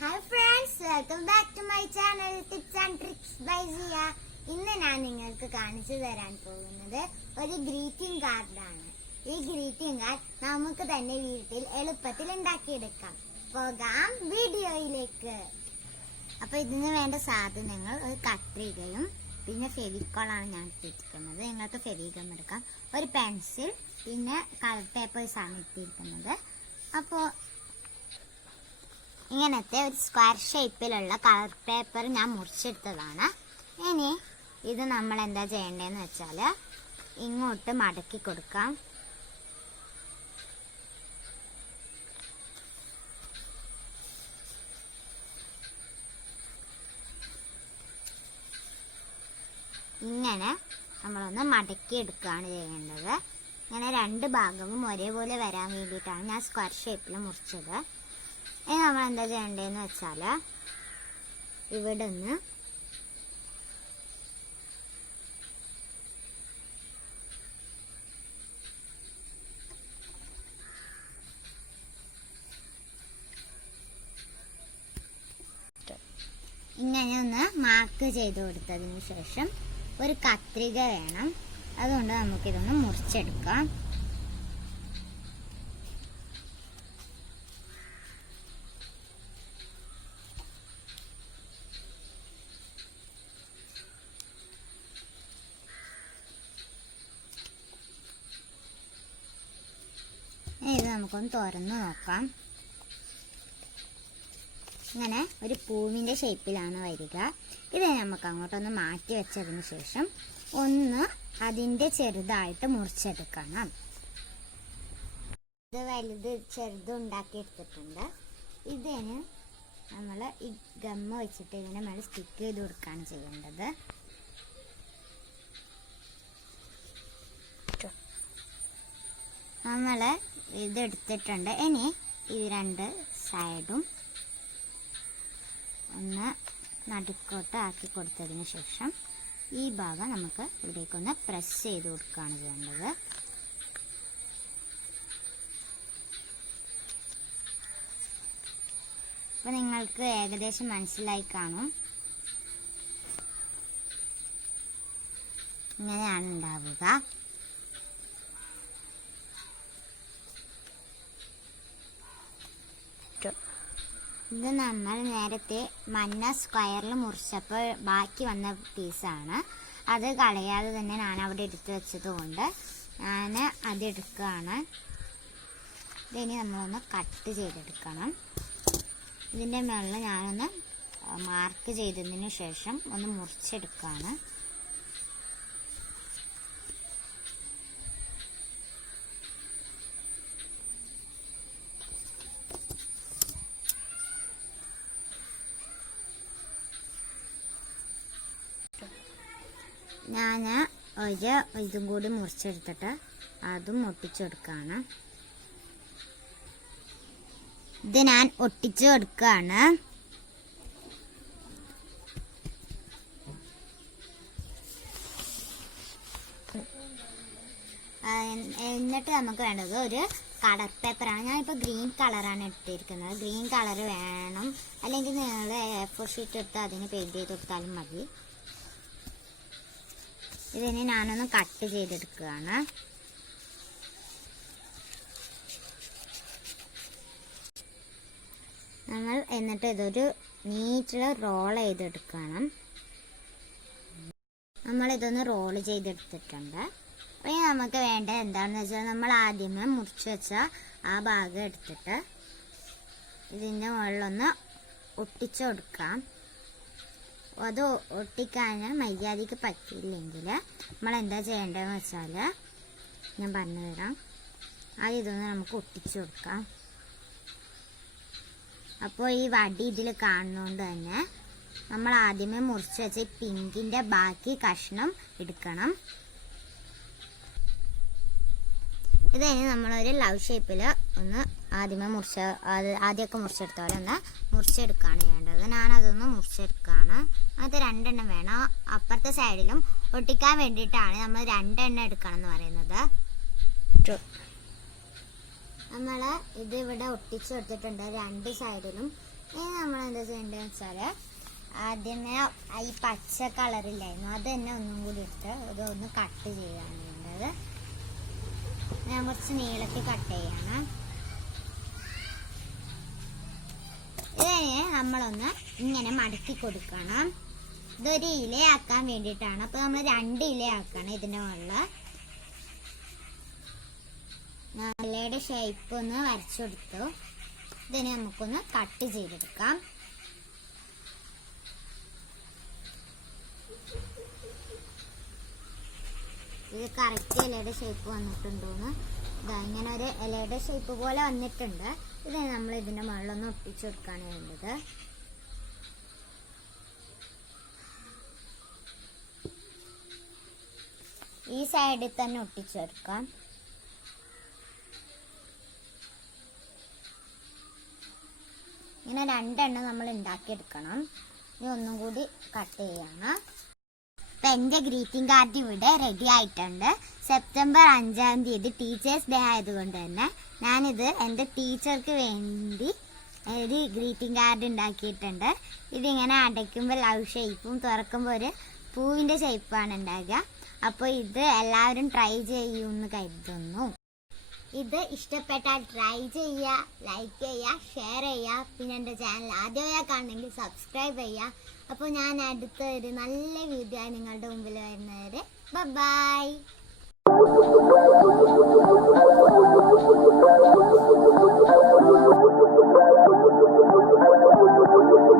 Hi friends, welcome back to my channel Tips and Tricks by Ziya. ഇന്ന് ഞാൻ നിങ്ങൾക്ക് കാണിച്ചു തരാൻ പോകുന്നത് ഒരു ഗ്രീറ്റിംഗ് കാർഡാണ്. ഈ ഗ്രീറ്റിംഗ് കാർഡ് നമുക്ക് തന്നെ വീട്ടിൽ എളുപ്പത്തിൽ ഉണ്ടാക്കിയെടുക്കാം. പോകാം വീഡിയോയിലേക്ക്. അപ്പൊ ഇതിന് വേണ്ട സാധനങ്ങൾ ഒരു കത്രികയും പിന്നെ ഫെവിക്കോളാണ് ഞാൻ ഇട്ടിരിക്കുന്നത്. നിങ്ങൾക്ക് ഫെവിഗം എടുക്കാം, ഒരു പെൻസിൽ, പിന്നെ കളർ പേപ്പേഴ്സ് ആണ് ഇട്ടിരിക്കുന്നത്. അപ്പോൾ ഇങ്ങനത്തെ ഒരു സ്ക്വയർ ഷേപ്പിലുള്ള കളർ പേപ്പർ ഞാൻ മുറിച്ചെടുത്തതാണ്. ഇനി ഇത് നമ്മൾ എന്താ ചെയ്യേണ്ടതെന്ന് വെച്ചാൽ ഇങ്ങോട്ട് മടക്കി കൊടുക്കാം. ഇങ്ങനെ നമ്മളൊന്ന് മടക്കി എടുക്കുകയാണ് ചെയ്യേണ്ടത്. ഇങ്ങനെ രണ്ട് ഭാഗവും ഒരേപോലെ വരാൻ വേണ്ടിയിട്ടാണ് ഞാൻ സ്ക്വയർ ഷേപ്പിൽ മുറിച്ചത്. ഇനി നമ്മൾ എന്താ ചെയ്യേണ്ടതെന്ന് വെച്ചാൽ ഇവിടെ നിന്ന് ഇങ്ങനെ ഒന്ന് മാർക്ക് ചെയ്ത് കൊടുത്തതിന് ശേഷം ഒരു കത്രിക വേണം. അതുകൊണ്ട് നമുക്കിതൊന്ന് മുറിച്ചെടുക്കാം. ഇത് നമുക്കൊന്ന് തുറന്ന് നോക്കാം. ഇങ്ങനെ ഒരു പൂവിൻ്റെ ഷേപ്പിലാണ് വരിക. ഇത് നമുക്ക് അങ്ങോട്ടൊന്ന് മാറ്റി വെച്ചതിന് ശേഷം ഒന്ന് അതിൻ്റെ ചെറുതായിട്ട് മുറിച്ചെടുക്കണം. ഇത് വലുത് ചെറുത് ഉണ്ടാക്കിയെടുത്തിട്ടുണ്ട്. ഇതിന് നമ്മൾ ഈ ഗമ്മ വെച്ചിട്ട് ഇതിനെ മേലെ സ്റ്റിക്ക് ചെയ്ത് കൊടുക്കുകയാണ് ചെയ്യേണ്ടത്. നമ്മൾ ഇതെടുത്തിട്ടുണ്ട്. ഇനി ഈ രണ്ട് സൈഡും ഒന്ന് നടുക്കോട്ട് ആക്കി കൊടുത്തതിന് ശേഷം ഈ ഭാഗം നമുക്ക് ഇവിടേക്കൊന്ന് പ്രസ് ചെയ്ത് കൊടുക്കുകയാണ് ചെയ്യേണ്ടത്. അപ്പോൾ നിങ്ങൾക്ക് ഏകദേശം മനസ്സിലായി കാണും. ഇങ്ങനെയാണ് ഉണ്ടാവുക. ഇത് നമ്മൾ നേരത്തെ മഞ്ഞ സ്ക്വയറിൽ മുറിച്ചപ്പോൾ ബാക്കി വന്ന പീസാണ്. അത് കളയാതെ തന്നെ ഞാൻ അവിടെ എടുത്തു വെച്ചത് കൊണ്ട് ഞാൻ അതെടുക്കുകയാണ്. ഇതിനി നമ്മളൊന്ന് കട്ട് ചെയ്തെടുക്കണം. ഇതിൻ്റെ മുകളിൽ ഞാനൊന്ന് മാർക്ക് ചെയ്തതിന് ശേഷം ഒന്ന് മുറിച്ചെടുക്കുകയാണ്. ഞാൻ ഇതും കൂടി മുറിച്ചെടുത്തിട്ട് അതും ഒട്ടിച്ചെടുക്കുകയാണ്. ഇത് ഞാൻ ഒട്ടിച്ചു കൊടുക്കുകയാണ്. എന്നിട്ട് നമുക്ക് വേണ്ടത് ഒരു കളർ പേപ്പറാണ്. ഞാനിപ്പോൾ ഗ്രീൻ കളറാണ് ഇട്ടിരിക്കുന്നത്. ഗ്രീൻ കളർ വേണം, അല്ലെങ്കിൽ നിങ്ങൾ A4 ഷീറ്റ് എടുത്ത് അതിന് പെയിൻറ് ചെയ്ത് കൊടുത്താലും മതി. ഇതിനെ ഞാനൊന്ന് കട്ട് ചെയ്തെടുക്കുകയാണ്. നമ്മൾ എന്നിട്ട് ഇതൊരു നീറ്റുള്ള റോൾ ചെയ്തെടുക്കണം. നമ്മളിതൊന്ന് റോൾ ചെയ്തെടുത്തിട്ടുണ്ട്. അപ്പോൾ നമുക്ക് വേണ്ടത് എന്താണെന്ന് വെച്ചാൽ നമ്മൾ ആദ്യമേ മുറിച്ച് വെച്ച ആ ഭാഗം എടുത്തിട്ട് ഇതിൻ്റെ മുകളിലൊന്ന് ഒട്ടിച്ചു കൊടുക്കാം. അത് ഒട്ടിക്കാൻ മര്യാദയ്ക്ക് പറ്റിയില്ലെങ്കിൽ നമ്മൾ എന്താ ചെയ്യേണ്ടതെന്ന് വെച്ചാൽ ഞാൻ പറഞ്ഞു തരാം. ആദ്യം ഇതൊന്ന് നമുക്ക് ഒട്ടിച്ചു കൊടുക്കാം. അപ്പോൾ ഈ വടി ഇതിൽ കാണുന്നതുകൊണ്ട് തന്നെ നമ്മൾ ആദ്യമേ മുറിച്ച് വെച്ച പിങ്കിൻ്റെ ബാക്കി കഷ്ണം എടുക്കണം. ഇത് കഴിഞ്ഞ് നമ്മളൊരു ലവ് ഷേപ്പിൽ ഒന്ന് ആദ്യമൊക്കെ മുറിച്ചെടുത്ത പോലെ ഒന്ന് മുറിച്ചെടുക്കുകയാണ് ചെയ്യേണ്ടത്. ഞാനതൊന്ന് മുറിച്ചെടുക്കുകയാണ്. അത് രണ്ടെണ്ണം വേണം. അപ്പുറത്തെ സൈഡിലും ഒട്ടിക്കാൻ വേണ്ടിയിട്ടാണ് നമ്മൾ രണ്ടെണ്ണം എടുക്കണം എന്ന് പറയുന്നത്. നമ്മൾ ഇത് ഇവിടെ ഒട്ടിച്ചു കൊടുത്തിട്ടുണ്ട് രണ്ട് സൈഡിലും. ഇനി നമ്മൾ എന്താ ചെയ്യേണ്ടതെന്ന് വെച്ചാൽ ആദ്യമേ ഈ പച്ച കളറില്ലായിരുന്നു അത് തന്നെ ഒന്നും കൂടി ഇട്ട് ഇതൊന്ന് കട്ട് ചെയ്യാണ് വേണ്ടത്. ഞാൻ കുറച്ച് നീളത്തിൽ കട്ട് ചെയ്യണം. ഇതിനെ നമ്മളൊന്ന് ഇങ്ങനെ മടക്കി കൊടുക്കണം. ഇതൊരു ഇലയാക്കാൻ വേണ്ടിയിട്ടാണ്. അപ്പൊ നമ്മൾ 2 ഇലയാക്കണം. ഇതിന്റെ മുകളിൽ ഇലയുടെ ഷേപ്പ് ഒന്ന് വരച്ചു കൊടുത്തു. ഇതിനെ നമുക്കൊന്ന് കട്ട് ചെയ്തെടുക്കാം. ഇത് കറക്റ്റ് ഇലയുടെ ഷേപ്പ് വന്നിട്ടുണ്ടോന്ന്. ഇങ്ങനെ ഒരു ഇലയുടെ ഷേപ്പ് പോലെ വന്നിട്ടുണ്ട്. ഇത് നമ്മൾ ഇതിന്റെ മുകളിലൊന്ന് ഒട്ടിച്ചു കൊടുക്കാണ് വേണ്ടത്. ഈ സൈഡിൽ തന്നെ ഒട്ടിച്ചു കൊടുക്കാം. ഇങ്ങനെ 2 എണ്ണം നമ്മൾ ഉണ്ടാക്കിയെടുക്കണം. ഇനി ഒന്നും കൂടി കട്ട് ചെയ്യണം. അപ്പൊ എന്റെ ഗ്രീറ്റിംഗ് കാർഡ് ഇവിടെ റെഡി ആയിട്ടുണ്ട്. സെപ്റ്റംബർ 5-ാം തീയതി ടീച്ചേഴ്സ് ഡേ ആയതുകൊണ്ട് തന്നെ ഞാനിത് എന്റെ ടീച്ചർക്ക് വേണ്ടി ഒരു ഗ്രീറ്റിംഗ് കാർഡ് ഉണ്ടാക്കിയിട്ടുണ്ട്. ഇതിങ്ങനെ അടയ്ക്കുമ്പോൾ ലവ് ഷേപ്പും തുറക്കുമ്പോൾ ഒരു പൂവിന്റെ ഷേപ്പാണ് ഉണ്ടാകുക. അപ്പോൾ ഇത് എല്ലാവരും ട്രൈ ചെയ്യുമെന്ന് കരുതുന്നു. ഇത് ഇഷ്ടപ്പെട്ടാൽ ട്രൈ ചെയ്യുക, ലൈക്ക് ചെയ്യുക, ഷെയർ ചെയ്യുക. പിന്നെ എൻ്റെ ചാനൽ ആദ്യമായി കാണണമെങ്കിൽ സബ്സ്ക്രൈബ് ചെയ്യുക. അപ്പോൾ ഞാൻ അടുത്ത ഒരു നല്ല വീഡിയോ ആയി നിങ്ങളുടെ മുമ്പിൽ വരുന്നവരെ ബൈ.